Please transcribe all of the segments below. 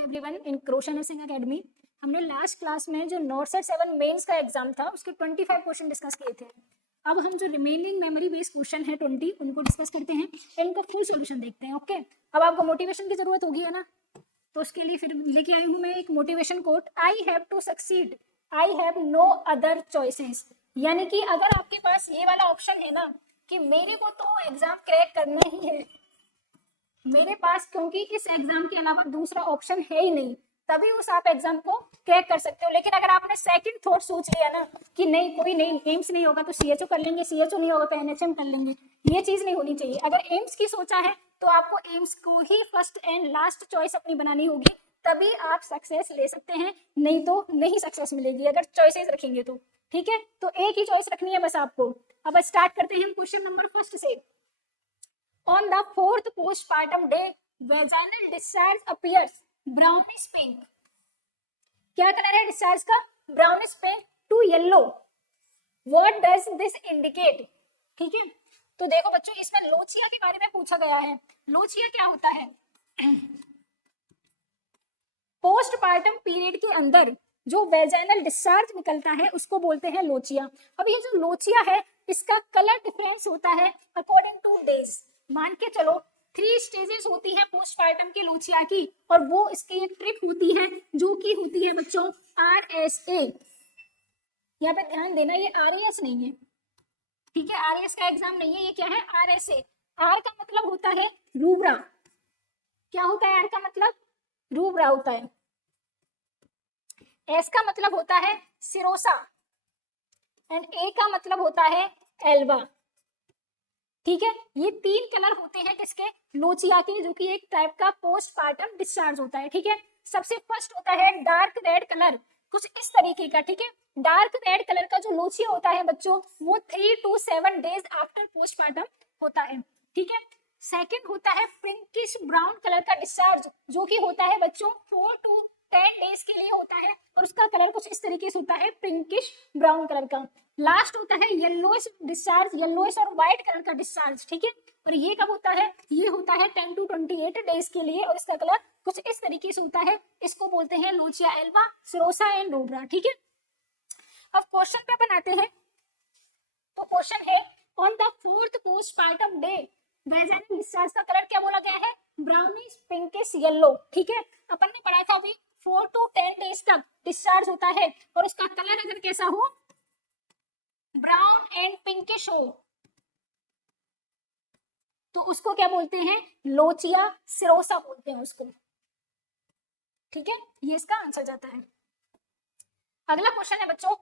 Everyone in Croshan nursing academy. हमने last class में जो नॉर्सेट 7 मेंस का एग्जाम था उसके 25 क्वेश्चन डिस्कस किए थे। अब हम जो रिमेनिंग मेमोरी बेस्ड क्वेश्चन है 20 उनको डिस्कस करते हैं, इनका फुल सॉल्यूशन देखते हैं। ओके, अब आपको मोटिवेशन की जरूरत होगी है ना, तो उसके लिए फिर लेके आई हूँ मैं एक motivation quote, I have to succeed, I have no other choices. यानी कि अगर आपके पास ये वाला ऑप्शन है ना कि मेरे को तो एग्जाम क्रैक करना ही है, मेरे पास क्योंकि इस एग्जाम के अलावा दूसरा ऑप्शन है ही नहीं, तभी उस आप एग्जाम को क्रैक कर सकते हो। लेकिन अगर आपने सेकंड थॉट सोच लिया ना कि नहीं कोई नहीं, एम्स नहीं होगा तो सीएचओ कर लेंगे, सीएचओ नहीं होगा तो एनएचएम कर लेंगे, ये चीज नहीं होनी चाहिए। अगर एम्स की सोचा है तो आपको एम्स को ही फर्स्ट एंड लास्ट चॉइस अपनी बनानी होगी, तभी आप सक्सेस ले सकते हैं, नहीं तो नहीं सक्सेस मिलेगी अगर चॉइसेस रखेंगे तो। ठीक है, तो एक ही चॉइस रखनी है बस आपको। अब स्टार्ट करते हैं हम क्वेश्चन नंबर फर्स्ट से। On the fourth postpartum day, vaginal discharge appears brownish pink. क्या कलर है डिस्चार्ज का? Brownish pink to yellow. What does this indicate? ठीक है, तो देखो बच्चों इसमें लोचिया के बारे में पूछा गया है। लोचिया क्या होता है? पोस्टपार्टम पीरियड के अंदर जो वेजाइनल डिस्चार्ज निकलता है उसको बोलते हैं लोचिया। अब ये जो लोचिया है इसका कलर डिफरेंस होता है अकॉर्डिंग टू डेज। मान के चलो 3 स्टेजेस होती है पोस्टपार्टम की लोचिया की, और वो इसकी एक ट्रिक होती है जो कि होती है बच्चों RSA। यहाँ पे ध्यान देना, ये RAS नहीं है, ठीक है, RAS का एग्जाम नहीं है, ये क्या है? RSA। R का मतलब होता है रूब्रा। क्या होता है R का मतलब? रूब्रा होता है। S का मतलब होता है सिरोसा एंड A का मतलब होता है एल्वा। ठीक है, ये 3 कलर होते हैं किसके? लोचिया के, जो कि एक टाइप का पोस्टपार्टम डिस्चार्ज होता है। ठीक है, सबसे फर्स्ट होता है डार्क रेड कलर, कुछ इस तरीके का। ठीक है, डार्क रेड कलर का जो लोचिया होता है बच्चों वो 3 to 7 डेज आफ्टर पोस्टपार्टम होता है। ठीक है, सेकंड होता है पिंकिश ब्राउन कलर का डिस्चार्ज, जो कि होता है बच्चों 4 to 10 डेज के लिए होता है, और उसका कलर कुछ इस तरीके से होता है पिंकिश ब्राउन कलर का। लास्ट होता है येलोइश डिस्चार्ज, येलोइश और व्हाइट कलर का डिस्चार्ज। ठीक है, और ये कब होता है? ये होता है 10 to 28 डेज के लिए, और इसका कलर कुछ इस तरीके से होता है। इसको बोलते हैं lochia alba, serosa and rubra. ठीक है, अब क्वेश्चन पे बनाते हैं। तो क्वेश्चन है on the fourth postpartum day vaginal discharge का कलर क्या बोला गया है? Brownish pinkish yellow. ठीक है, अपन ने पढ़ा था अभी 4 to 10 डेज तक डिस्चार्ज होता है, और उसका कलर अगर कैसा हो? ब्राउन एंड पिंकिश हो, तो उसको क्या बोलते हैं? लोचिया सिरोसा बोलते हैं उसको। ठीक है, ये इसका आंसर जाता है। अगला क्वेश्चन है बच्चों,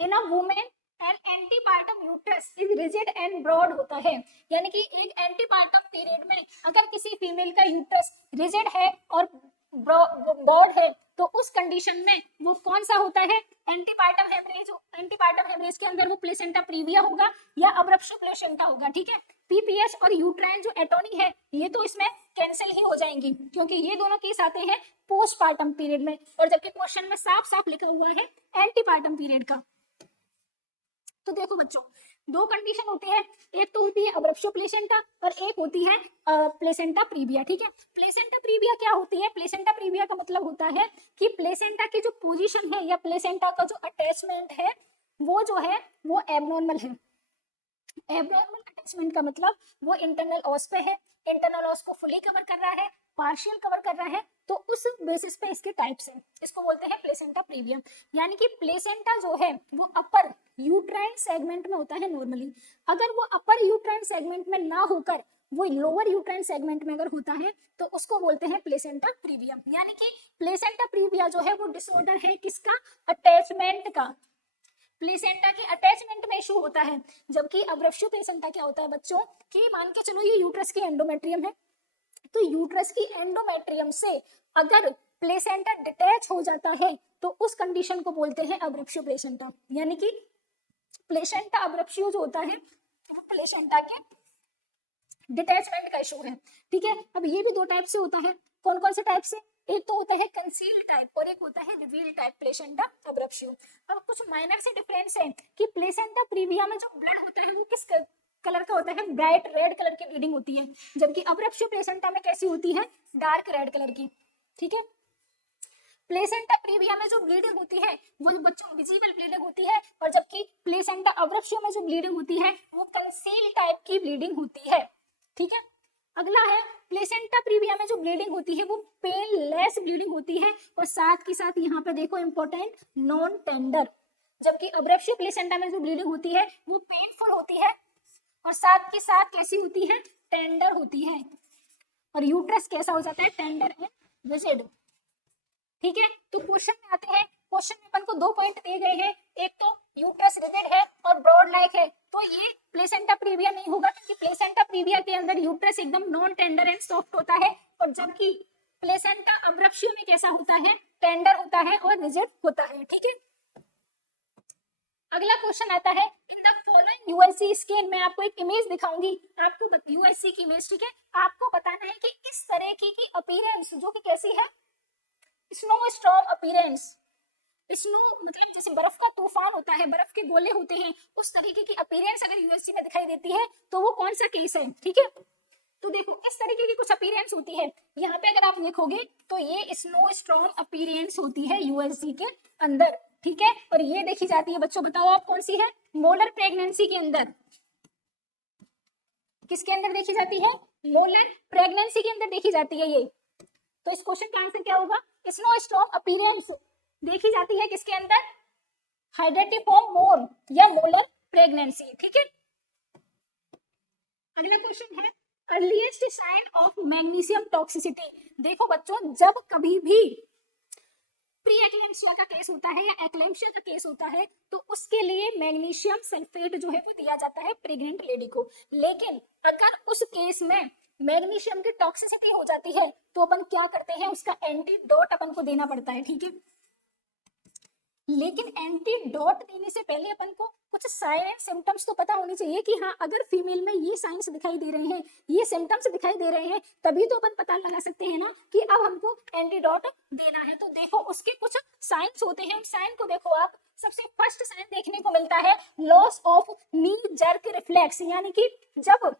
in a women an antepartum uterus is rigid and broad होता है। यानी कि एक एंटीपार्टम पीरियड में अगर किसी फीमेल का यूट्रस रिजिड है और ब्रॉड है, तो उस कंडीशन में वो कौन सा होता है? Antepartum haemorrhage. एंटीपार्टम हेमरेज के अंदर वो प्लेसेंटा प्रीविया होगा या अब्रप्शो प्लेसेंटा होगा। ठीक है, पीपीएच और यूट्राइन जो एटोनी है ये तो इसमें कैंसिल ही हो जाएंगी, क्योंकि ये दोनों केस आते हैं पोस्टपार्टम पीरियड में, और जबकि क्वेश्चन में साफ साफ लिखा हुआ है एंटीपार्टम पीरियड का। तो देखो बच्चों, 2 कंडीशन होती है, एक तो होती है अब्रप्शो प्लेसेंटा और एक होती है प्लेसेंटा प्रीविया। ठीक है, प्लेसेंटा प्रीविया क्या होती है? प्लेसेंटा प्रीविया का मतलब होता है कि प्लेसेंटा की जो पोजीशन है या प्लेसेंटा का जो अटैचमेंट है वो जो है वो एबनॉर्मल है। एबनॉर्मल अटैचमेंट का मतलब वो इंटरनल ऑस पे है, इंटरनल ऑस को फुली कवर कर रहा है, पार्शियल कवर कर रहा है, तो उस बेसिस पे इसके टाइप्स हैं, इसको बोलते हैं प्लेसेंटा प्रीवियम। यानी कि प्लेसेंटा जो है वो अपर यूट्राइन सेगमेंट में होता है नॉर्मली। अगर वो अपर यूट्राइन सेगमेंट में ना होकर वो लोअर यूट्राइन सेगमेंट में अगर होता है तो उसको बोलते हैं प्लेसेंटा प्रीवियम। यानी कि प्लेसेंटा प्रीविया जो है वो डिसऑर्डर है किसका? अटैचमेंट का। प्लेसेंटा की अटैचमेंट में इशू होता है, जबकि अब्रप्शो प्लेसेंटा क्या होता है बच्चों कि मान के चलो ये यूट्रस की एंडोमेट्रियम है, तो यूट्रस की एंडोमेट्रियम से अगर प्लेसेंटा डिटैच हो जाता है तो उस कंडीशन को बोलते हैं अब्रप्शो प्लेसेंटा। यानी कि प्लेसेंटा अब्रप्शियो जो होता है वो प्लेसेंटा के डिटैचमेंट का इशू है। ठीक है, अब ये भी 2 टाइप से होता है। कौन कौन से टाइप से? एक तो होता है कंसील टाइप और एक होता है रिवील टाइप प्लेसेंटा अब्रप्शियो। अब कुछ माइनर से डिफरेंस है कि प्लेसेंटा प्रीविया में जो ब्लड होता है वो किस कलर का होता है, ब्राइट रेड कलर की ब्लीडिंग होती है, जबकि अब्रप्शियो प्लेसेंटा में कैसी होती है, डार्क रेड कलर की। ठीक है, प्लेसेंटा प्रीविया में जो ब्लीडिंग होती है वो बच्चों विजिबल ब्लीडिंग होती है, और जबकि प्लेसेंटा अब्रप्शियो में जो ब्लीडिंग होती है वो कंसील टाइप की ब्लीडिंग होती है। ठीक है, अगला है प्लेसेंटा प्रीविया में जो ब्लीडिंग होती है वो पेनलेस ब्लीडिंग होती है, और साथ के साथ यहाँ पे देखो इंपॉर्टेंट, नॉन टेंडर, जबकि अब्रप्शियो प्लेसेंटा में जो ब्लीडिंग होती है वो पेनफुल होती है, और साथ के साथ कैसी होती है, टेंडर होती है, और यूट्रस कैसा हो जाता है, टेंडर एंड रिजिड। ठीक है, तो क्वेश्चन में आते हैं, क्वेश्चन में अपन को 2 पॉइंट दिए गए हैं, एक तो यूट्रस रिजिड है और ब्रॉड लाइक है, तो ये प्लेसेंटा प्रीविया नहीं होगा, क्योंकि प्लेसेंटा प्रीविया के अंदर यूट्रस एकदम नॉन टेंडर एंड सॉफ्ट होता है, और जबकि प्लेसेंटा अब्रप्शियो में कैसा होता है, टेंडर होता है और रिजिड होता है। ठीक है, अगला क्वेश्चन आता है, in the following USC scale, मैं आपको एक इमेज दिखाऊंगी, आपको यूएससी की इमेज, ठीक है, आपको बताना है कि इस तरह की अपीयरेंस जो कि कैसी है, स्नो स्टॉर्म अपीयरेंस, स्नो मतलब जैसे बर्फ का तूफान होता है, बर्फ के गोले होते हैं, उस तरीके की अपीयरेंस अगर यूएससी में दिखाई देती है तो वो कौन सा केस है। ठीक है, तो देखो इस तरीके की कुछ अपीयरेंस होती है, यहाँ पे अगर आप देखोगे तो ये स्नो स्टॉर्म अपीयरेंस होती है यूएससी के अंदर। ठीक है, और ये देखी जाती है बच्चों, बताओ आप कौन सी है, मोलर प्रेगनेंसी के अंदर, किसके अंदर देखी जाती है, मोलर प्रेगनेंसी के अंदर देखी जाती है ये। तो इस क्वेश्चन का आंसर क्या होगा, स्नो स्टॉर्म अपीयरेंस देखी जाती है किसके अंदर, हाइड्रेटिफॉर्म मोर या मोलर प्रेगनेंसी। ठीक है, अगला क्वेश्चन है, earliest sign of magnesium toxicity. देखो बच्चों, जब कभी भी प्री एक्लेम्सिया का केस होता है या एक्लेम्सिया का केस होता है तो उसके लिए मैग्नीशियम सल्फेट जो है वो दिया जाता है प्रेग्नेंट लेडी को, लेकिन अगर उस केस में मैग्नीशियम की टॉक्सिसिटी हो जाती है तो अपन क्या करते हैं, उसका एंटीडोट अपन को देना पड़ता है। ठीक है, लेकिन एंटीडोट देने से पहले अपन को कुछ साइन एंड सिम्टम्स तो पता होनी चाहिए कि हाँ अगर फीमेल में ये साइंस दिखाई दे रहे हैं, ये सिम्टम्स दिखाई दे रहे हैं, तभी तो अपन पता लगा सकते हैं ना कि अब हमको एंटीडोट देना है। तो देखो उसके कुछ साइंस होते हैं, उन साइन को देखो आप, सबसे फर्स्ट साइन देखने को मिलता है loss of knee jerk reflex, यानी कि जब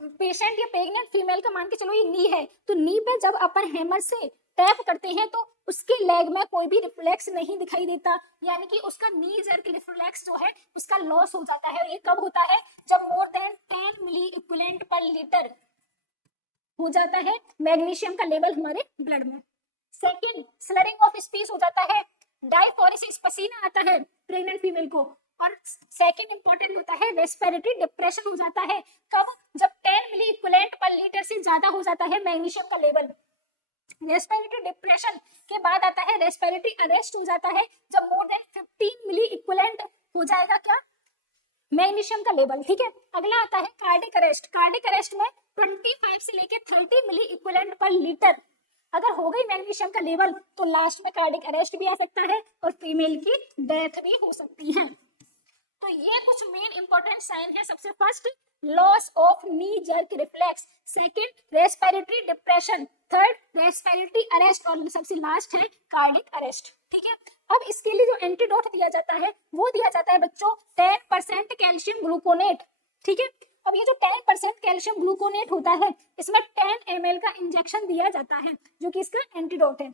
पेशेंट या प्रेग्नेंट फीमेल का मान के चलो ये नी है, तो नी पे जब अपन हैमर से टैप करते हैं तो उसके लेग में कोई भी रिफ्लेक्स नहीं दिखाई देता, यानी कि उसका नी जर्क रिफ्लेक्स जो है उसका लॉस हो जाता है। ये कब होता है, जब मोर देन 10 मिली इक्विवेलेंट पर लीटर हो जाता है मैग्नीशियम का लेवल हमारे ब्लड में। सेकंड, स्लरिंग ऑफ स्पीच हो जाता है, डायफोरेसिस पसीना आता है प्रेग्नेंट फीमेल को, और सेकंड इंपॉर्टेंट होता है रेस्पिरेटरी डिप्रेशन हो जाता है, कब, जब 10 मिली इक्विवेलेंट पर लीटर से ज्यादा हो जाता है मैग्नीशियम का लेवल। रेस्पिरेटरी डिप्रेशन के बाद आता है रेस्पिरेटरी अरेस्ट हो जाता है, जब मोर देन 15 मिली इक्विवेलेंट हो जाएगा क्या, मैग्नीशियम का लेवल। ठीक है, अगला आता है कार्डिक अरेस्ट, कार्डिक अरेस्ट में 25 से लेके 30 मिली इक्विवेलेंट पर लीटर अगर हो गई मैग्नीशियम का लेवल तो लास्ट में कार्डिक अरेस्ट भी आ सकता है और फीमेल की डेथ भी हो सकती है। तो ये कुछ मेन इंपॉर्टेंट साइन है, सबसे first loss of knee jerk reflex, second respiratory depression, third respiratory arrest, और सबसे लास्ट है कार्डिक अरेस्ट। ठीक है, अब इसके लिए जो एंटीडोट दिया जाता है वो दिया जाता है बच्चों 10% कैल्शियम ग्लूकोनेट। ठीक है, अब ये जो 10% कैल्शियम ग्लूकोनेट होता है इसमें 10 ml का इंजेक्शन दिया जाता है जो कि इसका एंटीडोट है।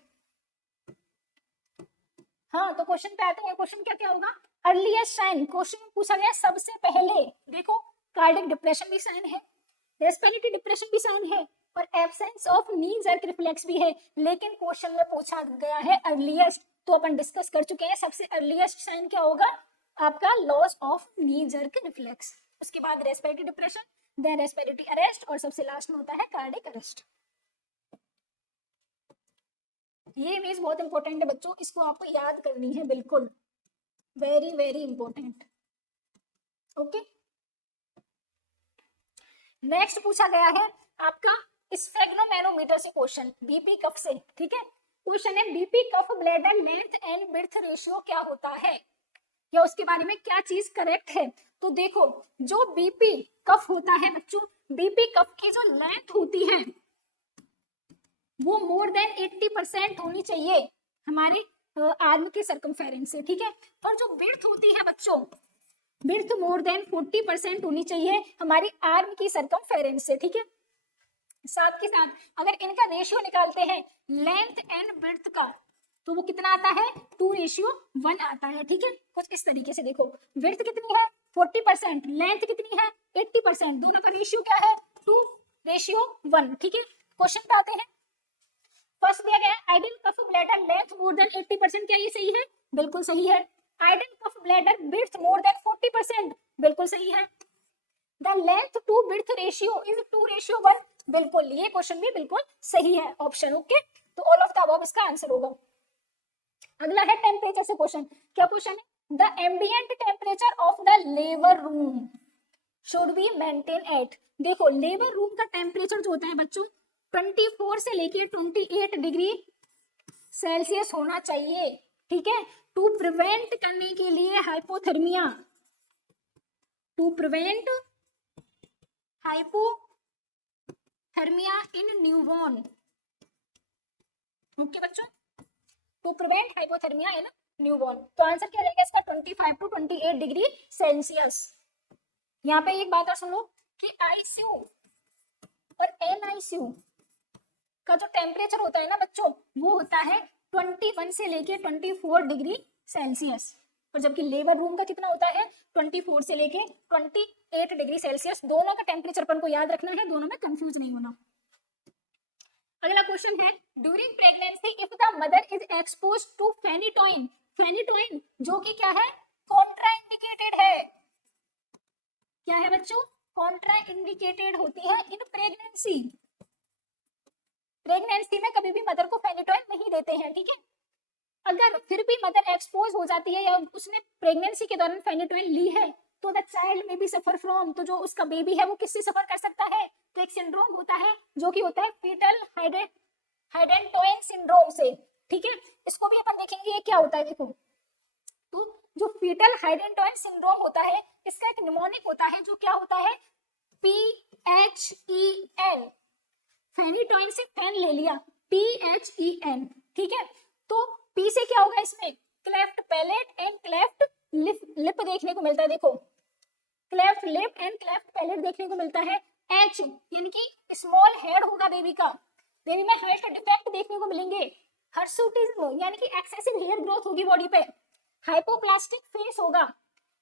हाँ, तो क्वेश्चन पे आते हैं, क्वेश्चन क्या क्या होगा, अर्लीस्ट साइन, क्वेश्चन पूछा गया सबसे पहले, देखो कार्डिक डिप्रेशन भी साइन है, रेस्पिरेटरी डिप्रेशन भी साइन है, और absence of knee jerk reflex भी है, लेकिन क्वेश्चन में पूछा गया है अर्लीस्ट, तो अपन डिस्कस कर चुके हैं, सबसे अर्लीस्ट साइन क्या होगा आपका, loss of knee jerk reflex, उसके बाद respiratory depression, then respiratory arrest, और सबसे लास्ट में होता है कार्डिक अरेस्ट। ये इमेज बहुत इंपॉर्टेंट है बच्चों, इसको आपको याद करनी है, बिल्कुल very very important. Okay, next पूछा गया है आपका स्फेग्नोमैनोमीटर से क्वेश्चन, बीपी कफ से। ठीक है, क्वेश्चन है BP cuff bladder length and width ratio क्या होता है, या उसके बारे में क्या चीज करेक्ट है। तो देखो जो बीपी कफ होता है बच्चों, बीपी कफ की जो लेंथ होती है वो मोर देन 80% होनी चाहिए हमारे आर्म के सर्कमफेरेंस से। ठीक है, और जो विड्थ होती है बच्चों विड्थ मोर देन 40% होनी चाहिए हमारी आर्म की सरकमफेरेंस से, ठीक है। साथ के साथ अगर इनका रेशियो निकालते हैं लेंथ एंड विड्थ का, तो वो कितना आता है 2:1 आता है, ठीक है। कुछ इस तरीके से देखो, विड्थ कितनी है 40%, लेंथ कितनी है 80%, दोनों का रेशियो क्या है 2:1, ठीक है। क्वेश्चन पे आते हैं। फर्स्ट दिया गया ideal cuff bladder length more than 80%, क्या ये सही है? बिल्कुल सही है। Ideal cuff bladder width more than 40%, बिल्कुल सही है। The length to width ratio is 2:1, बिल्कुल, ये क्वेश्चन भी बिल्कुल सही है, ऑप्शन ओके। तो ऑल ऑफ द अबव इसका आंसर होगा। अगला है टेम्परेचर से क्वेश्चन। क्या क्वेश्चन है? The ambient temperature of the labour room should be maintain at. देखो लेबर रूम का टेम्परेचर जो होता है बच्चों 24 से लेके 28 डिग्री सेल्सियस होना चाहिए, ठीक है। टू प्रिवेंट करने के लिए hypothermia, to prevent hypothermia in newborn, okay बच्चों, to prevent hypothermia in newborn. तो आंसर क्या रहेगा इसका 25 to 28 डिग्री सेल्सियस। यहाँ पे एक बात और सुनो कि आईसीयू और एनआईसीयू का जो टेम्परेचर होता है ना बच्चों, वो होता है 21 से लेके 24 डिग्री सेल्सियस, और जबकि लेबर रूम का कितना होता है 24 से लेके 28 डिग्री सेल्सियस। दोनों का टेम्परेचर अपन को याद रखना है, दोनों में कंफ्यूज नहीं होना। अगला क्वेश्चन है during pregnancy if the mother is expose to phenytoin, phenytoin जो कि क्या है कॉन्ट्रा इंडिकेटेड है, क्या है बच्चों कॉन्ट्रा इंडिकेटेड होती है इन प्रेगनेंसी। प्रेगनेंसी में कभी भी मदर को फेनिटोइन नहीं देते हैं, ठीक है। अगर फिर भी मदर एक्सपोज हो जाती है या उसने प्रेगनेंसी के दौरान फेनिटोइन ली है, तो द चाइल्ड में भी सफर फ्रॉम, तो जो उसका बेबी है वो किससे सफर कर सकता है? तो एक सिंड्रोम होता है जो कि होता है फीटल हाइडेंटोइन सिंड्रोम से, ठीक है। इसको भी अपन देखेंगे ये क्या होता है। देखो तो जो फीटल हाइडेंटोइन सिंड्रोम होता है इसका एक निमोनिक होता है जो क्या होता है PHEN, फेनिटोइन से फैन ले लिया PHEN, ठीक है। तो P से क्या होगा इसमें cleft palate and cleft lip देखने को मिलता है। देखो cleft lip and cleft palate देखने को मिलता है। H यानी कि स्मॉल हेड होगा बेबी का, बेबी में हाइट डिफेक्ट देखने को मिलेंगे। हर्सुटिज्म यानी कि एक्सेसिव हेयर ग्रोथ होगी बॉडी पे। हाइपोप्लास्टिक फेस होगा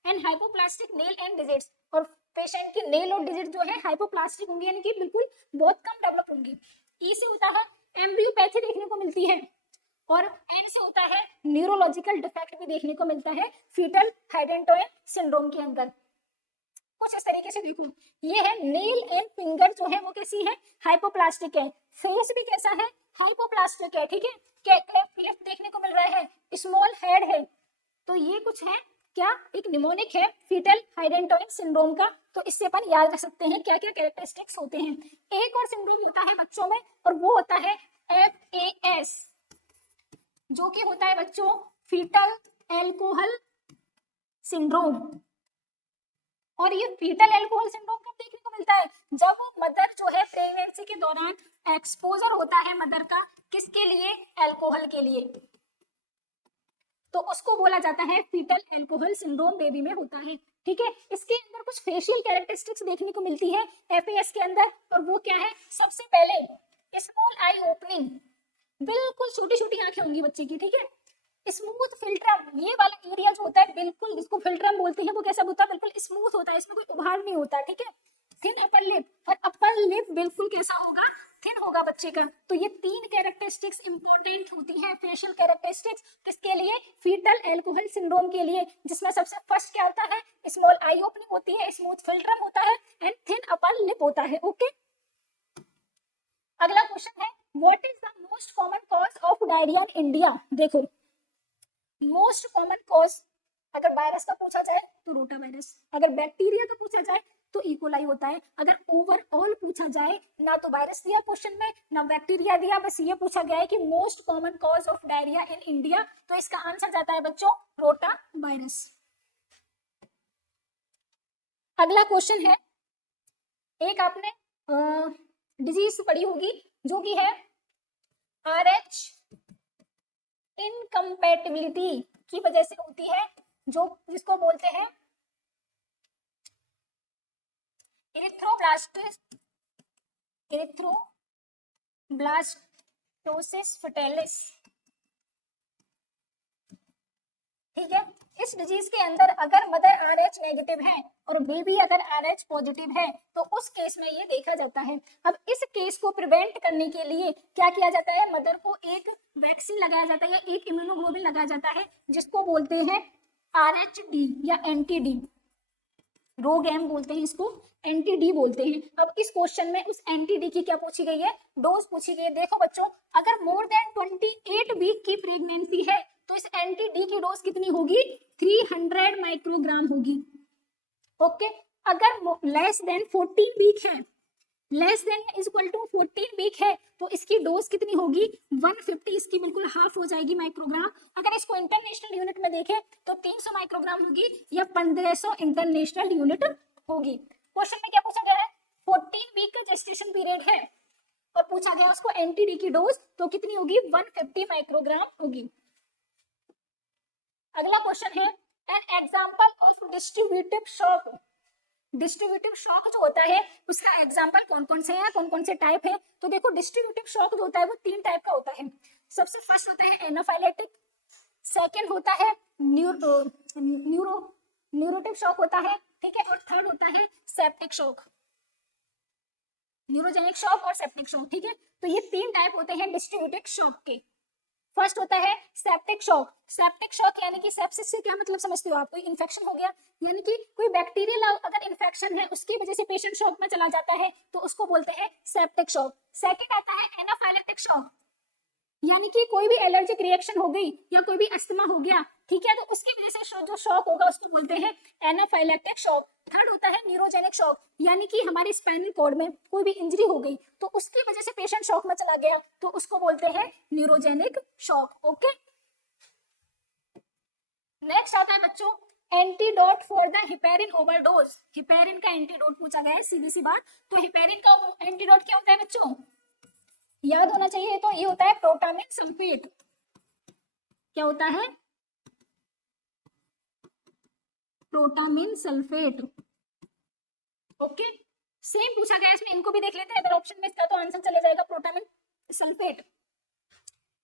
and hypoplastic nail and digits, और पेशेंट की नेल और डिजिट जो है हाइपोप्लास्टिक होंगी यानी कि बिल्कुल बहुत कम डेवलप होंगी। ई से होता है एम्ब्रियोपैथी देखने को मिलती है, और एन से होता है न्यूरोलॉजिकल डिफेक्ट भी देखने को मिलता है फीटल हाइडेंटोइन सिंड्रोम के अंदर। कुछ इस तरीके से देखो, ये है नेल एंड फिंगर जो है वो कैसी है हाइपोप्लास्टिक है, फेस भी कैसा है हाइपोप्लास्टिक है, ठीक है। क्लेफ्ट देखने को मिल रहा है, स्मॉल हेड है, तो ये कुछ है क्या एक निमोनिक है फीटल हाइडेंटोइन सिंड्रोम का। तो इससे अपन याद रख सकते हैं क्या क्या कैरेक्टरिस्टिक्स होते हैं। एक और सिंड्रोम होता है बच्चों में और वो होता है FAS, जो कि होता है बच्चों फीटल एल्कोहल सिंड्रोम। और ये फीटल एल्कोहल सिंड्रोम कब देखने को मिलता है? जब मदर जो है प्रेगनेंसी के दौरान एक्सपोजर होता है मदर का किसके लिए? एल्कोहल के लिए, तो उसको बोला जाता है फीटल एल्कोहल सिंड्रोम बेबी में होता है, ठीक है। इसके अंदर कुछ फेशियल कैरेक्टरिस्टिक्स देखने को मिलती है FAS के अंदर, और वो क्या है? सबसे पहले स्मॉल आई ओपनिंग, बिल्कुल छोटी छोटी आंखें होंगी बच्चे की, ठीक है। स्मूथ फिल्ट्रम, ये वाला एरिया जो होता है बिल्कुल जिसको फिल्ट्रम बोलते हैं वो कैसा होता है? बिल्कुल स्मूथ होता है, इसमें कोई उभार नहीं होता, ठीक है। थिन अपर लिप, और अपर लिप बिल्कुल कैसा होगा? थिन होगा बच्चे का। तो ये तीन कैरेक्टरिस्टिक्स इंपॉर्टेंट होती हैं फेशियल कैरेक्टरिस्टिक्स किसके लिए? फीटल एल्कोहल सिंड्रोम के लिए, जिसमें सबसे फर्स्ट क्या होता है? स्मॉल आई ओपनिंग होती है, स्मूथ फिल्ट्रम होता है एंड थिन अपर लिप होता है, ओके। अगला क्वेश्चन है what is the most common cause of diarrhoea in India. देखो मोस्ट कॉमन कॉज अगर वायरस का पूछा जाए तो रोटा वायरस, अगर बैक्टीरिया का पूछा जाए तो इकोलाई होता है। अगर ओवरऑल पूछा जाए, ना तो वायरस दिया क्वेश्चन में ना बैक्टीरिया दिया, बस ये पूछा गया है कि most common cause of diarrhoea in India, तो इसका आंसर जाता है बच्चों रोटा वायरस। अगला क्वेश्चन है एक आपने डिजीज पढ़ी होगी जो कि है RH इनकम्पैटिबिलिटी की वजह से होती है, जो जिसको बोलते हैं इरिथ्रोब्लास्टोसिस फेटालिस। ठीक है, इस डिजीज के अंदर अगर मदर RH नेगेटिव है और बेबी अगर RH पॉजिटिव है तो उस केस में ये देखा जाता है। अब इस केस को प्रिवेंट करने के लिए क्या किया जाता है, मदर को एक वैक्सीन लगाया जाता है या एक इम्यूनोग्लोबिन लगाया जाता है जिसको बोलते हैं RH-D या एंटी-D, रोगैम बोलते हैं इसको, एंटी-D बोलते हैं। अब इस क्वेश्चन में उस एंटी-D की क्या पूछी गई है, डोज पूछी गई है। देखो बच्चों, अगर मोर देन 28 वीक की प्रेगनेंसी है तो इस एंटी-D की डोज कितनी होगी, 300 माइक्रोग्राम होगी। ओके, अगर लेस देन 14 वीक है, less than is equal to 14 week है तो इसकी डोज कितनी होगी, 150, इसकी बिल्कुल हाफ हो जाएगी माइक्रोग्राम। अगर इसको इंटरनेशनल यूनिट में देखें तो 300 माइक्रोग्राम होगी या 1500 इंटरनेशनल यूनिट होगी। क्वेश्चन में क्या पूछा गया है, 14 वीक का जेस्टेशन पीरियड है और पूछा गया उसको एंटी-D की डोज तो कितनी होगी, 150 माइक्रोग्राम होगी। अगला क्वेश्चन है, N example of distributive shock. Distributive shock जो होता है उसका एग्जांपल कौन कौन से हैं, कौन कौन से टाइप है। तो देखो, डिस्ट्रीब्यूटिव शॉक जो होता है वो 3 टाइप का होता है। सबसे फर्स्ट होता है एनाफाइलेटिक, सेकंड होता है न्यूरोटिव शॉक होता है, ठीक है, और थर्ड होता है सेप्टिक शॉक, न्यूरोजेनिक शॉक और सेप्टिक शॉक। ठीक है, तो ये 3 टाइप होते हैं डिस्ट्रीब्यूटिव शॉक के। फर्स्ट होता है सेप्टिक शॉक। सेप्टिक शॉक यानी कि सेप्सिस से क्या मतलब समझते हो आप, कोई इन्फेक्शन हो गया, यानी कि कोई बैक्टीरियल अगर इन्फेक्शन है उसकी वजह से पेशेंट शॉक में चला जाता है तो उसको बोलते हैं सेप्टिक शॉक। सेकंड आता है एनाफाइलेटिक शॉक, यानी कि कोई भी एलर्जिक रिएक्शन हो गई या कोई भी अस्थमा हो गया, ठीक है, तो उसकी वजह से जो शॉक होगा उसको बोलते हैं एनाफाइलेक्टिक शॉक। थर्ड होता है न्यूरोजेनिक शॉक, यानी कि हमारे स्पाइनल कॉर्ड में कोई भी इंजरी हो गई तो उसकी वजह से पेशेंट शॉक में चला गया तो उसको बोलते हैं न्यूरोजेनिक शॉक। ओके, नेक्स्ट आता है बच्चों antidote for the heparin overdose. Heparin का एंटीडोट पूछा गया है, सीधी सी बात। तो हिपेरिन का एंटीडोट क्या होता है बच्चों, याद होना चाहिए, तो ये होता है प्रोटामिन सल्फेट। क्या होता है, प्रोटामिन सल्फेट। ओके, सेम पूछा गया इसमें, इनको भी देख लेते हैं। अगर ऑप्शन में इसका तो आंसर चले जाएगा प्रोटामिन सल्फेट।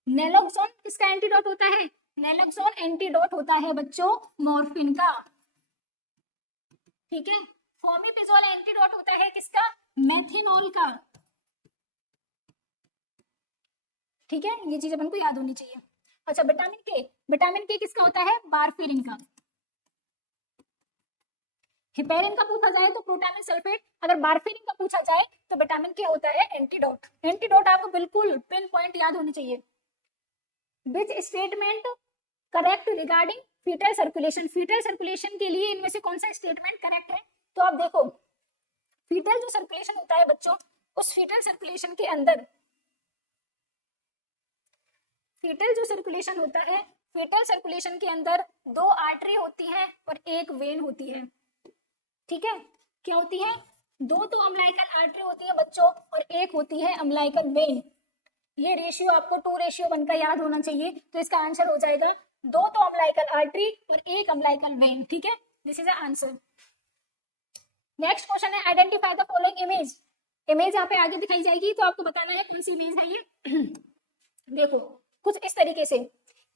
नेलोक्सोन किसका एंटीडोट होता है, नेलोक्सोन एंटीडोट होता है बच्चों मॉर्फिन का। ठीक है, फॉर्मिपिजोल एंटीडोट होता है किसका, मेथिनॉल का। ठीक है, ये चीज अपन को याद होनी चाहिए। अच्छा, विटामिन के किसका होता है, वारफेरिन का। हिपेरिन का पूछा जाए तो प्रोटामिन सल्फेट, अगर वारफेरिन का पूछा जाए तो विटामिन के होता है एंटीडोट। एंटीडोट आपको बिल्कुल पिन पॉइंट याद होनी चाहिए। Which statement correct regarding fetal circulation. Fetal circulation के लिए इनमें से कौन सा स्टेटमेंट करेक्ट है, तो आप देखो, फीटल जो सर्कुलेशन होता है बच्चों, उस फीटल सर्कुलेशन के अंदर, फीटल जो सर्कुलेशन होता है, फीटल सर्कुलेशन के अंदर 2 आर्टरी होती है और 1 वेन होती है। ठीक है, क्या होती है, 2 तो अम्लाइकल आर्टरी होती है बच्चों और 1 होती है अम्लाइकल वेन। ये रेशियो आपको 2:1 का याद होना चाहिए। तो इसका आंसर हो जाएगा 2 तो अम्लाइकल आर्टरी और 1 अम्लाइकल वेन। ठीक है, this is the answer. Next question है identify the following image. Image यहाँ पे आगे दिखाई जाएगी तो आपको बताना है कौन सी इमेज है ये। देखो, कुछ इस तरीके से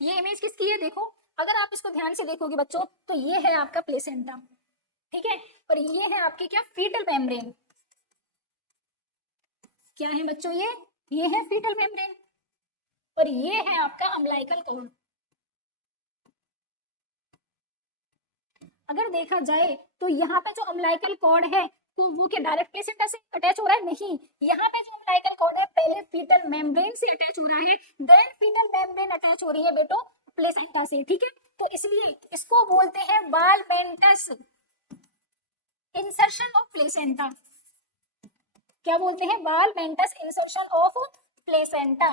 ये इमेज किसकी है, देखो, अगर आप इसको ध्यान से देखोगे बच्चों तो ये है आपका प्लेसेंटा, ठीक है, और ये है आपके क्या, फीटल मेम्ब्रेन। क्या है बच्चों, ये है फीटल मेम्ब्रेन और ये है आपका अम्लाइकल कॉर्ड। अगर देखा जाए तो यहाँ पे जो अम्लाइकल कॉर्ड है तो वो क्या डायरेक्ट प्लेसेंटा से अटैच हो रहा है, नहीं, यहाँ पे जो अम्लाइकल कॉर्ड है पहले फीटल मेम्ब्रेन से अटैच हो रहा है, देन फीटल मेम्ब्रेन अटैच हो रही है बेटो प्लेसेंटा से। ठीक है, तो इसलिए इसको बोलते हैं वाल्मेंटस इंसर्शन ऑफ प्लेसेंटा। क्या बोलते हैं, वाल्मेंटस इंसर्शन ऑफ प्लेसेंटा।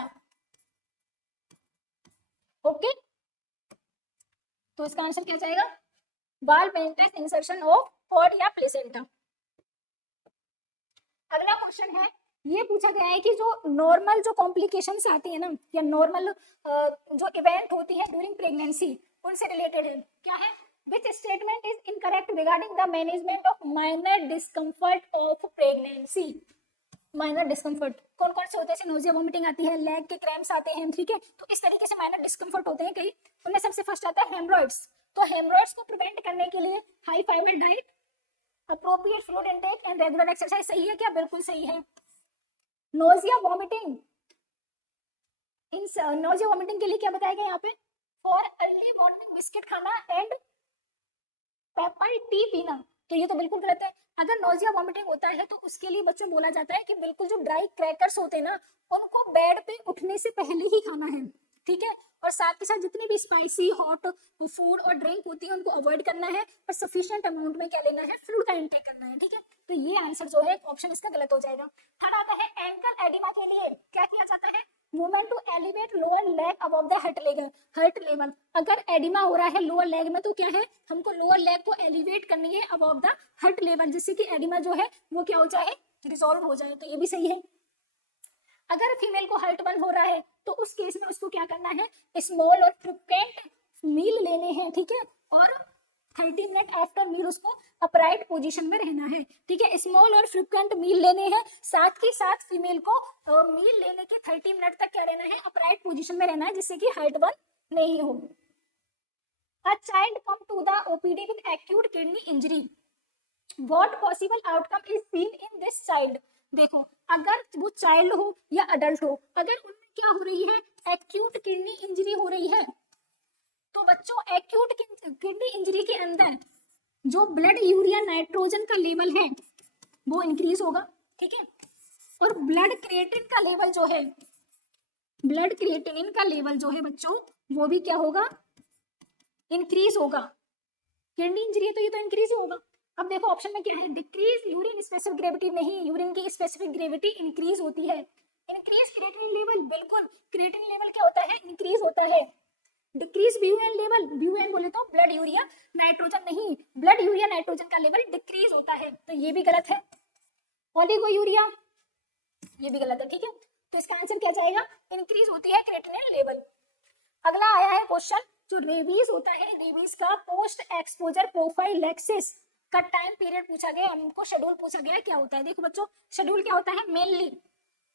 ओके, तो इसका आंसर क्या जाएगा, वाल्मेंटस इंसर्शन ऑफ कॉर्ड या प्लेसेंटा। अगला क्वेश्चन है, ये पूछा गया है कि जो नॉर्मल जो कॉम्प्लिकेशंस आती है ना, या नॉर्मल जो इवेंट होती है ड्यूरिंग प्रेगनेंसी, उनसे रिलेटेड है। क्या है, Which statement is incorrect regarding the management of minor discomfort of pregnancy? Minor discomfort कौन कौन से होते हैं? नोजिया, वोमिटिंग आती है, लेग के क्रैम्प्स आते हैं, ठीक है, तो इस तरीके से माइनर डिस्कम्फर्ट होते हैं कई। उनमें सबसे फर्स्ट आता है हेमरॉइड्स। तो हेमरॉइड्स को प्रिवेंट करने के लिए high fibre diet, appropriate fluid intake and regular exercise सही है क्या? बिल्कुल सही है। नोजिया वोमिटिंग, इन नोजिया वोमिटिंग के लिए क्या बताया गया यहाँ पे? फॉर अर्ली मॉर्निंग बिस्किट खाना एंड पेपर टी पीना, तो ये तो बिल्कुल गलत है। अगर नोजिया वॉमिटिंग होता है तो उसके लिए बच्चों बोला जाता है कि बिल्कुल जो ड्राई क्रैकर्स होते हैं ना, उनको बेड पे उठने से पहले ही खाना है, ठीक है, और साथ के साथ जितनी भी स्पाइसी हॉट फूड और ड्रिंक होती है उनको अवॉइड करना है, और सफिशिएंट अमाउंट में क्या लेना है? फ्लूइड का इंटेक करना है, ठीक है। तो ये आंसर जो है ऑप्शन इसका गलत हो जाएगा। थर्ड आता है एंकल एडिमा के लिए क्या किया जाता है? Movement to elevate lower leg above the heart level. अगर एडिमा हो रहा है लोअर लेग में तो क्या है? हमको लोअर लेग को एलिवेट करनी है अबव द हर्ट लेवल, जिससे कि एडिमा जो है वो क्या हो जाए? रिजॉल्व हो जाए, तो ये भी सही है। अगर फीमेल को हर्ट बर्न हो रहा है तो उस केस में उसको क्या करना है? स्मॉल और फ्रिक्वेंट मील लेने हैं, ठीक है, और 30 मिनट आफ्टर मील उसको अपराइट पोजीशन में रहना है, ठीक है। स्मॉल और फ्रिक्वेंट मील लेने हैं, साथ ही साथ फीमेल को मील लेने के 30 मिनट तक क्या रहना है? अपराइट पोजीशन में रहना है, जिससे कि हर्ट बर्न नहीं हो। A child come to the OPD with acute kidney injury. What possible outcome is seen in this child? देखो, अगर वो चाइल्ड हो या अडल्ट हो, अगर उनमें क्या हो रही है? एक्यूट किडनी इंजरी हो रही है, तो बच्चों एक्यूट किडनी इंजरी के अंदर जो ब्लड यूरिया नाइट्रोजन का लेवल है वो इंक्रीज होगा, ठीक है, और ब्लड क्रिएटिन का लेवल जो है, ब्लड क्रिएटिनिन का लेवल जो है बच्चों वो भी क्या होगा? इंक्रीज होगा। किडनी इंजरी है तो ये तो इंक्रीज ही होगा। अब देखो ऑप्शन में क्या है? डिक्रीज यूरिन स्पेसिफिक ग्रेविटी, नहीं, यूरिन की स्पेसिफिक ग्रेविटी इंक्रीज होती है। इंक्रीज क्रिएटिनिन लेवल, बिल्कुल, क्रिएटिनिन लेवल क्या होता है? इंक्रीज होता है। डिक्रीज BUN लेवल, BUN बोले तो ब्लड यूरिया नाइट्रोजन, नहीं, ब्लड यूरिया नाइट्रोजन का लेवल डिक्रीज होता है, तो ये भी गलत है। ओलिगोयूरिया, ये भी गलत है, ठीक है, तो इसका आंसर क्या जाएगा? इंक्रीज होती है क्रिएटिनिन लेवल। अगला आया है क्वेश्चन, जो रेबीज होता है, रेबीज का पोस्ट एक्सपोजर प्रोफाइलैक्सिस का टाइम पीरियड पूछा गया, हमको शेड्यूल पूछा गया, क्या होता है? देखो बच्चों, शेड्यूल क्या होता है? मेनली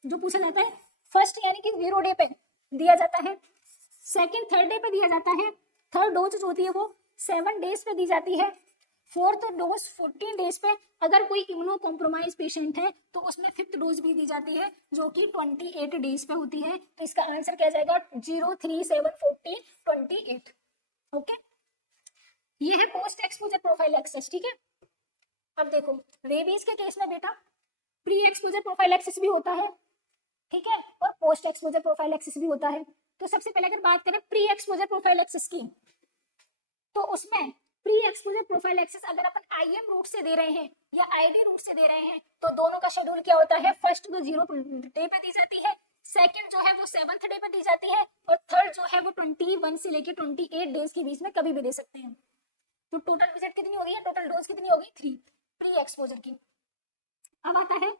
जो पूछा जाता है, फर्स्ट यानी कि 0 डे पे दिया जाता है, सेकंड थर्ड डे पे दिया जाता है, थर्ड डोज जो होती है वो 7 डेज पे दी जाती है, फोर्थ डोज 14 डेज पे, अगर कोई इम्यूनो कॉम्प्रोमाइज पेशेंट है तो उसमें फिफ्थ डोज भी दी जाती है जो कि 28 डेज पे होती है। तो इसका आंसर क्या जाएगा? 0, 3, 7, 14, 28। ओके, ये है पोस्ट एक्सपोजर प्रोफाइलैक्सिस, ठीक है। अब देखो रेबीज के केस में बेटा प्री एक्सपोजर प्रोफाइलैक्सिस भी होता है, ठीक है, और पोस्ट एक्सपोजर प्रोफाइलैक्सिस भी होता है। तो सबसे पहले अगर बात करें प्री एक्सपोजर प्रोफाइलैक्सिस की, तो उसमें प्री एक्सपोजर प्रोफाइलैक्सिस अगर अपन IM रूट से दे रहे हैं या ID रूट से दे रहे हैं तो दोनों का शेड्यूल क्या होता है? फर्स्ट तो 0 डे पे दी जाती है, सेकंड जो है वो 7th डे पे दी जाती है, और थर्ड जो है वो 21 से लेके 28 डेज के बीच में कभी भी दे सकते हैं। तो टोटल विजिट कितनी होगी? टोटल डोज कितनी होगी? 3 प्री एक्सपोजर की। अब आता है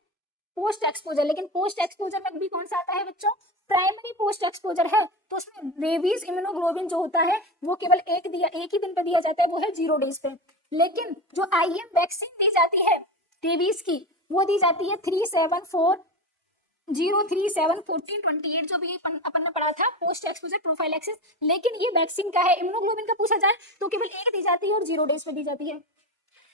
पोस्ट एक्सपोजर, लेकिन पोस्ट एक्सपोजर में भी कौन सा आता है बच्चों? प्राइमरी पोस्ट एक्सपोजर है, तो उसमें रेबीज इम्यूनोग्लोबिन जो होता है वो केवल एक ही दिन पे दिया जाता है, वो है 0 डेज पे। लेकिन जो IM वैक्सीन दी जाती है रेबीज की वो दी जाती है 3, 7, 4, 0, 3, 7, 14, 28 जो भी अपन ने पढ़ा था पोस्ट एक्सपोजर प्रोफाइलैक्सिस। लेकिन ये वैक्सीन का है, इम्यूनोग्लोबिन का पूछा जाए तो केवल एक दी जाती है और 0 डेज पे दी जाती है।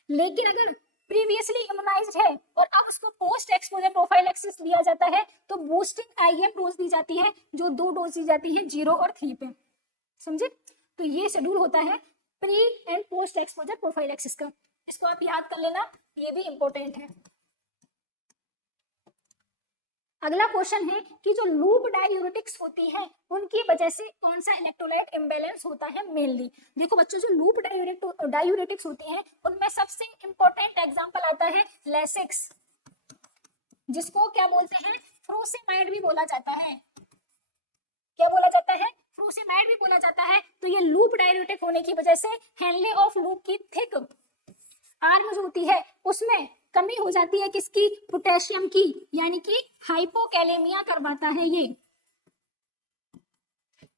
लेकिन अगर प्रीवियसली इम्यूनाइज्ड है और अब उसको पोस्ट एक्सपोजर प्रोफाइलैक्सिस दिया जाता है तो बूस्टिंग IM डोज दी जाती है, जो 2 डोज दी जाती है 0 और 3 पे, समझे? तो ये शेड्यूल होता है pre and post exposure prophylaxis का, इसको आप याद कर लेना, ये भी इंपॉर्टेंट है। अगला क्वेश्चन है कि जो लूप डायूरेटिक्स होती है उनकी वजह से कौन सा इलेक्ट्रोलाइट इम्बैलेंस होता है? मेनली देखो बच्चों, जो लूप डायूरेटिक्स होती हैं उनमें सबसे इंपॉर्टेंट एग्जांपल आता है लेसिक्स, जिसको क्या बोलते हैं? फ्रूसेमाइड भी बोला जाता है। क्या बोला जाता है? फ्रूसेमाइड भी बोला जाता है। तो ये लूप डायूरेटिक होने की वजह से हेनले ऑफ लूप की थिक आर्म जो होती है उसमें कमी हो जाती है, किसकी? पोटेशियम की, यानी कि हाइपोकैलेमिया करवाता है ये।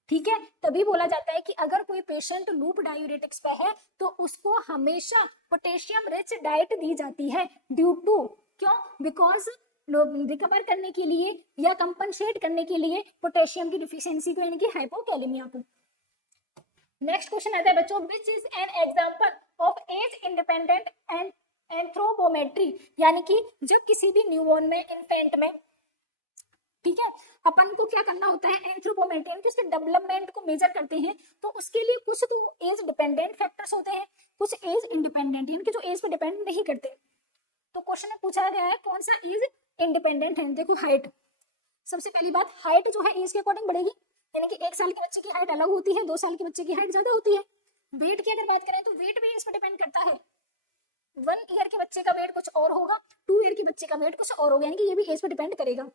ठीक है, तभी बोला जाता है कि अगर कोई पेशेंट लूप डायूरेटिक्स पे है तो उसको हमेशा पोटेशियम रिच डाइट दी जाती है, ड्यू टू, क्यों, बिकॉज रिकवर करने के लिए या कंपनसेट करने के लिए पोटेशियम की डिफिशियंसी को, यानी कि हाइपोकैलेमिया को। नेक्स्ट क्वेश्चन आता है बच्चों, which is an example of age independent and anthropometry, यानी कि जब किसी भी न्यूबॉर्न में, इन्फेंट में, ठीक है, अपन को क्या करना होता है, एंथ्रोपोमेट्री, यानी कि उसके डेवलपमेंट को मेजर करते हैं, तो उसके लिए कुछ तो एज डिपेंडेंट फैक्टर्स होते हैं, कुछ एज इंडिपेंडेंट, यानी कि जो एज पे डिपेंड नहीं करते। तो क्वेश्चन में पूछा गया है कौन सा एज इंडिपेंडेंट है। देखो हाइट, सबसे पहली बात, हाइट जो है एज के अकॉर्डिंग बढ़ेगी, यानी कि 1 साल के बच्चे की हाइट अलग होती है, 2 साल के बच्चे की हाइट ज्यादा होती है। वेट की अगर बात करें तो वेट भी एज पे डिपेंड करता है, 1 ईयर के बच्चे का वेट कुछ और होगा, 2 ईयर के बच्चे का वेट कुछ और होगा, यानी कि ये भी एज पे डिपेंड करेगा।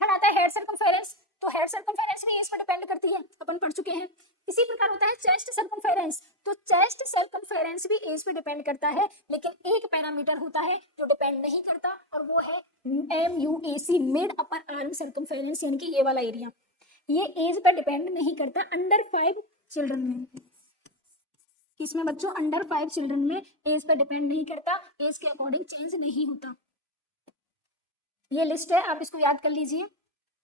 फिर आता है हेड सर्कमफेरेंस, तो हेड सर्कमफेरेंस भी एज पर डिपेंड करती है, अपन पढ़ चुके हैं। इसी प्रकार होता है चेस्ट सर्कमफेरेंस, तो चेस्ट सर्कमफेरेंस भी एज पे डिपेंड करता है, लेकिन एक पैरामीटर होता है जो डिपेंड नहीं करता, और वो है MUAC, mid upper arm circumference, यानी कि ये वाला एरिया, ये एज पर डिपेंड नहीं करता अंडर 5 चिल्ड्रन में। इसमें बच्चों अंडर 5 चिल्ड्रन में एज पर डिपेंड नहीं करता, एज के अकॉर्डिंग चेंज नहीं होता। ये लिस्ट है, आप इसको याद कर लीजिए।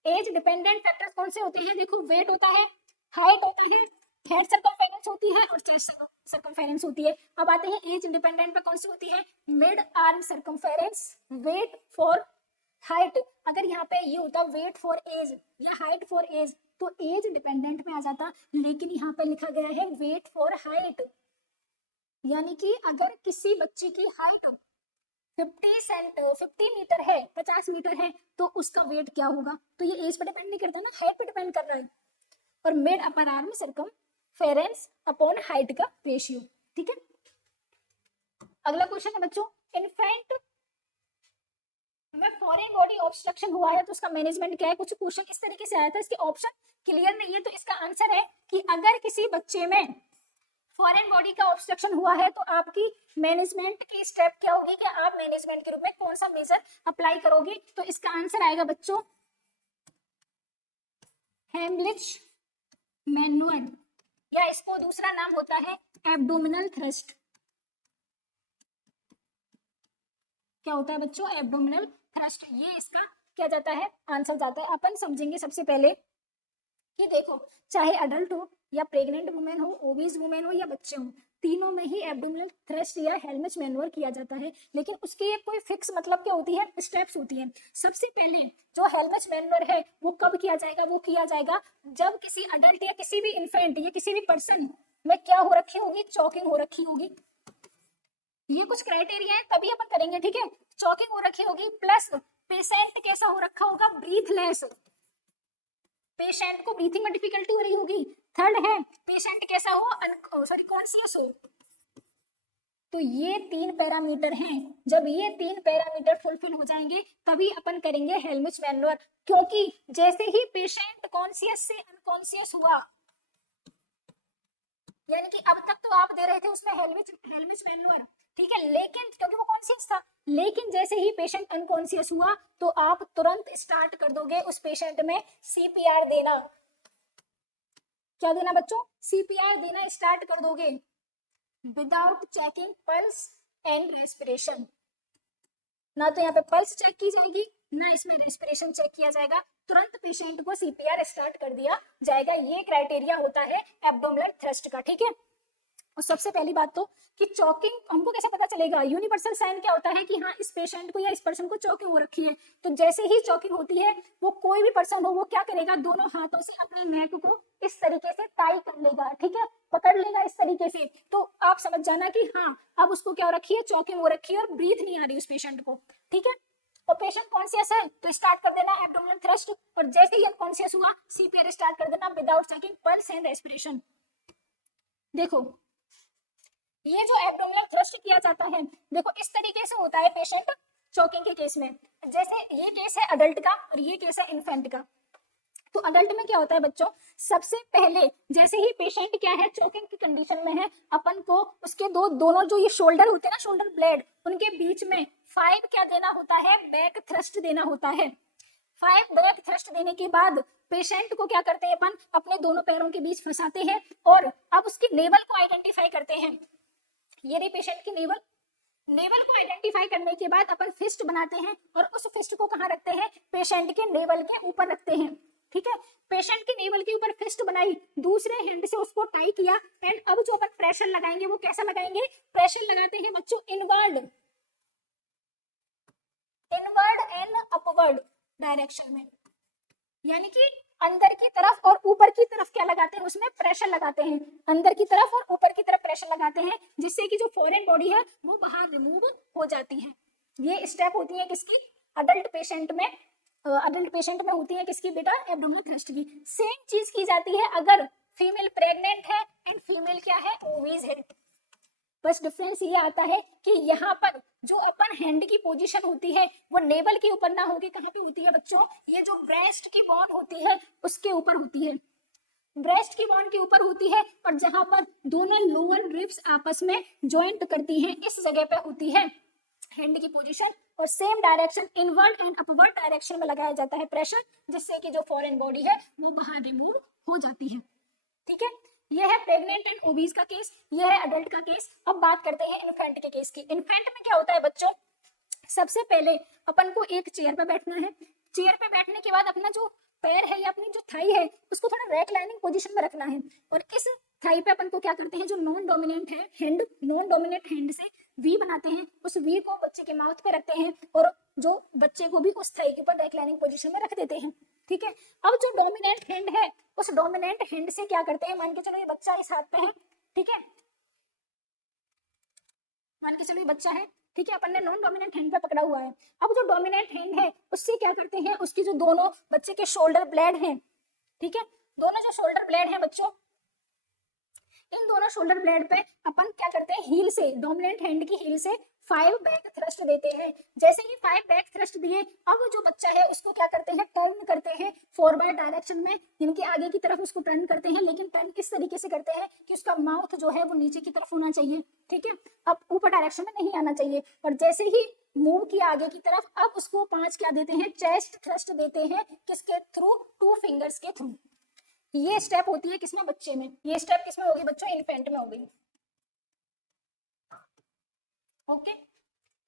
एज डिपेंडेंट फैक्टर्स कौन से होते हैं, देखो वेट होता है, हाइट होता है, हेड सर्कमफेरेंस होती है और चेस्ट सर्कमफेरेंस होती है। अब आते हैं एज इंडिपेंडेंट पे कौन सी होती है, mid arm circumference, weight for height. अगर यहाँ पे ये होता वेट फॉर एज या हाइट फॉर एज तो एज डिपेंडेंट में आ जाता, लेकिन यहाँ पे लिखा गया है वेट फॉर हाइट, यानी कि अगर किसी बच्चे की हाइट 50 मीटर है, 50 मीटर है, तो उसका वेट क्या होगा, तो ये एज पे डिपेंड नहीं करता ना, हाइट पे डिपेंड कर रहा है। और mid upper arm circumference upon height का रेशियो, ठीक है। अगला क्वेश्चन है बच्चों, इन्फेंट में फॉरेन बॉडी ऑब्स्ट्रक्शन हुआ है तो उसका मैनेजमेंट क्या है। कुछ क्वेश्चन इस तरीके से आया था, इसके ऑप्शन क्लियर नहीं है, तो इसका आंसर है कि अगर किसी बच्चे में फॉरेन बॉडी का ऑब्स्ट्रक्शन हुआ है तो आपकी मैनेजमेंट की स्टेप क्या होगी, कि आप मैनेजमेंट के रूप में कौन सा मेजर अप्लाई करोगे। तो इसका आंसर आएगा बच्चों हेमलिच मैनुअल, या इसको दूसरा नाम होता है एब्डोमिनल थ्रस्ट। क्या होता है बच्चों, एब्डोमिनल थ्रस्ट, ये इसका क्या जाता है, आंसर जाता है। अपन समझेंगे सबसे पहले कि देखो, चाहे अडल्ट हो या प्रेग्नेंट वुमेन हो, ओबीज वुमेन हो या बच्चे हो, तीनों में ही एब्डोमिनल थ्रस्ट या हेलमिच मैनुअल किया जाता है, लेकिन उसकी एक कोई फिक्स मतलब क्या होती है, स्टेप्स होती है। सबसे पहले जो हेलमिच मैनुअल है वो कब किया जाएगा, वो किया जाएगा जब किसी अडल्ट या किसी भी इन्फेंट या किसी भी पर्सन में क्या हो रखी होगी, चॉकिंग हो रखी होगी। ये कुछ क्राइटेरिया है, तभी अपन करेंगे, ठीक है। चॉकिंग हो रखी होगी, प्लस पेशेंट कैसा हो रखा होगा, ब्रीथलेस, पेशेंट को ब्रीथिंग में डिफिकल्टी हो रही होगी। थर्ड है पेशेंट कैसा हो, कॉन्शियस हो। तो ये 3 पैरामीटर हैं, जब ये 3 पैरामीटर फुलफिल हो जाएंगे तभी अपन करेंगे हेलमिच मैनुअल, क्योंकि जैसे ही पेशेंट कॉन्शियस से अनकॉन्शियस हुआ, यानी कि अब तक तो आप दे रहे थे उसमें हेलमिच मैनुअल, ठीक है, लेकिन क्योंकि वो कॉन्शियस था, लेकिन जैसे ही पेशेंट अनकॉन्शियस हुआ तो आप तुरंत स्टार्ट कर दोगे उस पेशेंट में CPR देना। क्या देना बच्चों, CPR देना स्टार्ट कर दोगे, without checking pulse and respiration. ना तो यहाँ पे पल्स चेक की जाएगी, ना इसमें रेस्पिरेशन चेक किया जाएगा, तुरंत पेशेंट को CPR स्टार्ट कर दिया जाएगा। ये क्राइटेरिया होता है एब्डोमिनल थ्रस्ट का, ठीक है। और सबसे पहली बात तो कि चॉकिंग हमको कैसे पता चलेगा, यूनिवर्सल साइन क्या होता है कि हाँ इस पेशेंट को या इस पर्सन को चॉकिंग हो रखी है। तो जैसे ही चॉकिंग होती है वो कोई भी पर्सन हो वो क्या करेगा, दोनों हाथों से अपने नेक को इस तरीके से टाई कर लेगा, ठीक है, पकड़ लेगा इस तरीके से। तो आप समझ जाना कि हाँ अब उसको क्या हो रखी है, चॉकिंग हो रखी है और ब्रीथ नहीं आ रही उस पेशेंट को, ठीक है। और पेशेंट कॉन्शियस है तो स्टार्ट कर देना एब्डोमिनल थ्रस्ट, और जैसे ही अनकॉन्शियस हुआ CPR स्टार्ट कर देना without checking pulse and respiration. देखो ये जो एब्डोमिनल थ्रस्ट किया जाता है, देखो इस तरीके से होता है पेशेंट चोकिंग के केस में। जैसे ये केस है अडल्ट का और ये केस है इन्फेंट का। तो अडल्ट में क्या होता है बच्चों, सबसे पहले जैसे ही पेशेंट क्या है चोकिंग की कंडीशन में है, अपन को उसके दोनों जो ये शोल्डर होते हैं ना, शोल्डर ब्लेड, उनके बीच में 5 क्या देना होता है, बैक थ्रस्ट देना होता है। 5 बैक थ्रस्ट देने के बाद पेशेंट को क्या करते हैं अपन, अपने दोनों पैरों के बीच फंसाते हैं और अब उसकी नेवल को आइडेंटिफाई करते हैं। ये रही पेशेंट की नेवल। नेवल को आइडेंटिफाई करने के बाद अपन फिस्ट बनाते हैं और उस फिस्ट को कहाँ रखते हैं, पेशेंट के नेवल के ऊपर रखते हैं। ठीक है, पेशेंट के नेवल के ऊपर फिस्ट बनाई, दूसरे हैंड से उसको टाई किया एंड अब जो अपन प्रेशर लगाएंगे वो कैसा लगाएंगे, प्रेशर लगाते हैं बच्चों इनवर्ड एंड अपवर्ड डायरेक्शन में, यानी कि अंदर की तरफ और ऊपर की तरफ क्या लगाते हैं, उसमें प्रेशर लगाते हैं, अंदर की तरफ और ऊपर की तरफ प्रेशर लगाते हैं, जिससे कि जो फॉरेन बॉडी है वो बाहर रिमूव हो जाती है। ये स्टेप होती है किसकी, अडल्ट पेशेंट में होती है किसकी बेटा, एब्डोमिनल थ्रस्ट की। सेम चीज की जाती है अगर फीमेल प्रेग्नेंट है एंड फीमेल क्या है, ओवीज है। बस डिफरेंस ये आता है कि यहाँ पर जो अपन हैंड की पोजीशन होती है वो नेवल के ऊपर ना होके कहाँ पे होती है बच्चों, ये जो ब्रेस्ट की बोन होती है उसके ऊपर होती है, ब्रेस्ट की बोन के ऊपर होती है, और जहां पर दोनों लोअर रिब्स आपस में ज्वाइंट करती हैं इस जगह पे होती है हैंड की पोजीशन। और same direction inward and upward direction में लगाया जाता है प्रेशर, जिससे कि जो फॉरेन बॉडी है वो बाहर रिमूव हो जाती है। ठीक है, ये है प्रेग्नेंट एंड ओबीज का केस, ये है अडल्ट का केस। अब बात करते हैं इन्फेंट के केस की। इन्फेंट में क्या होता है बच्चों, सबसे पहले अपन को एक चेयर पे बैठना है, चेयर पे बैठने के बाद अपना जो पैर है या अपनी जो थाई है उसको थोड़ा रेक्लाइनिंग पोजीशन में रखना है, और इस थाई पे अपन को क्या करते हैं, जो नॉन डोमिनेंट है हैंड, नॉन डोमिनेंट हैंड से वी बनाते हैं, उस वी को बच्चे के माउथ पे रखते हैं और जो बच्चे को भी उस थाई के ऊपर रेक्लाइनिंग पोजीशन में रख देते हैं। ठीक है, अब जो डोमिनेंट हैंड है उस डोमिनेंट हैंड से क्या करते हैं, मान के चलो ये बच्चा इस हाथ पे है, ठीक है, मान के चलो ये बच्चा है, ठीक है, अपन ने नॉन डोमिनेंट हैंड पे पकड़ा हुआ है। अब जो डोमिनेंट हैंड है उससे क्या करते हैं, उसकी जो दोनों बच्चे के शोल्डर ब्लेड हैं, ठीक है, दोनों जो शोल्डर ब्लेड हैं बच्चों, इन दोनों शोल्डर ब्लेड पे अपन क्या करते हैं, हील से, डोमिनेंट हैंड की हील से 5 बैक थ्रस्ट देते हैं। जैसे ही 5 बैक थ्रस्ट दिए, अब जो बच्चा है उसको क्या करते हैं, टर्न करते हैं फॉरवर्ड डायरेक्शन में, इनके आगे की तरफ उसको टर्न करते हैं, लेकिन टर्न किस तरीके से करते हैं कि उसका माउथ जो है वो नीचे की तरफ होना चाहिए। ठीक है, अब ऊपर डायरेक्शन में नहीं आना चाहिए, और जैसे ही मूव किया आगे की तरफ, अब उसको 5 क्या देते हैं, चेस्ट थ्रस्ट देते हैं, किसके थ्रू, 2 फिंगर्स के थ्रू। ये स्टेप होती है किसमें, बच्चे में। ये स्टेप किसमें होगी बच्चों, इन्फेंट में होगी। ओके,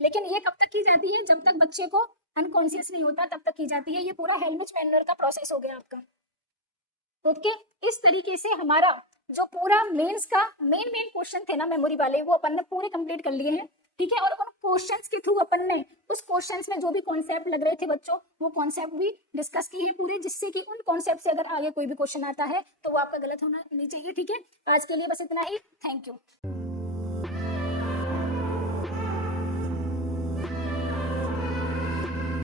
लेकिन ये कब तक की जाती है, जब तक बच्चे को अनकॉन्शियस नहीं होता तब तक की जाती है। ये पूरा हेल्मिच मैनुअल का प्रोसेस हो गया आपका। ओके, इस तरीके से हमारा जो पूरा मेंस का मेन क्वेश्चन थे ना मेमोरी वाले, वो अपन ने पूरे कंप्लीट कर लिए हैं। ठीक है, और उन क्वेश्चंस के थ्रू अपन ने उस क्वेश्चंस में जो भी कॉन्सेप्ट लग रहे थे बच्चों, वो कॉन्सेप्ट भी डिस्कस किए हैं पूरे, जिससे कि उन कॉन्सेप्ट से अगर आगे कोई भी क्वेश्चन आता है तो वो आपका गलत होना नहीं चाहिए। ठीक है, आज के लिए बस इतना ही, थैंक यू।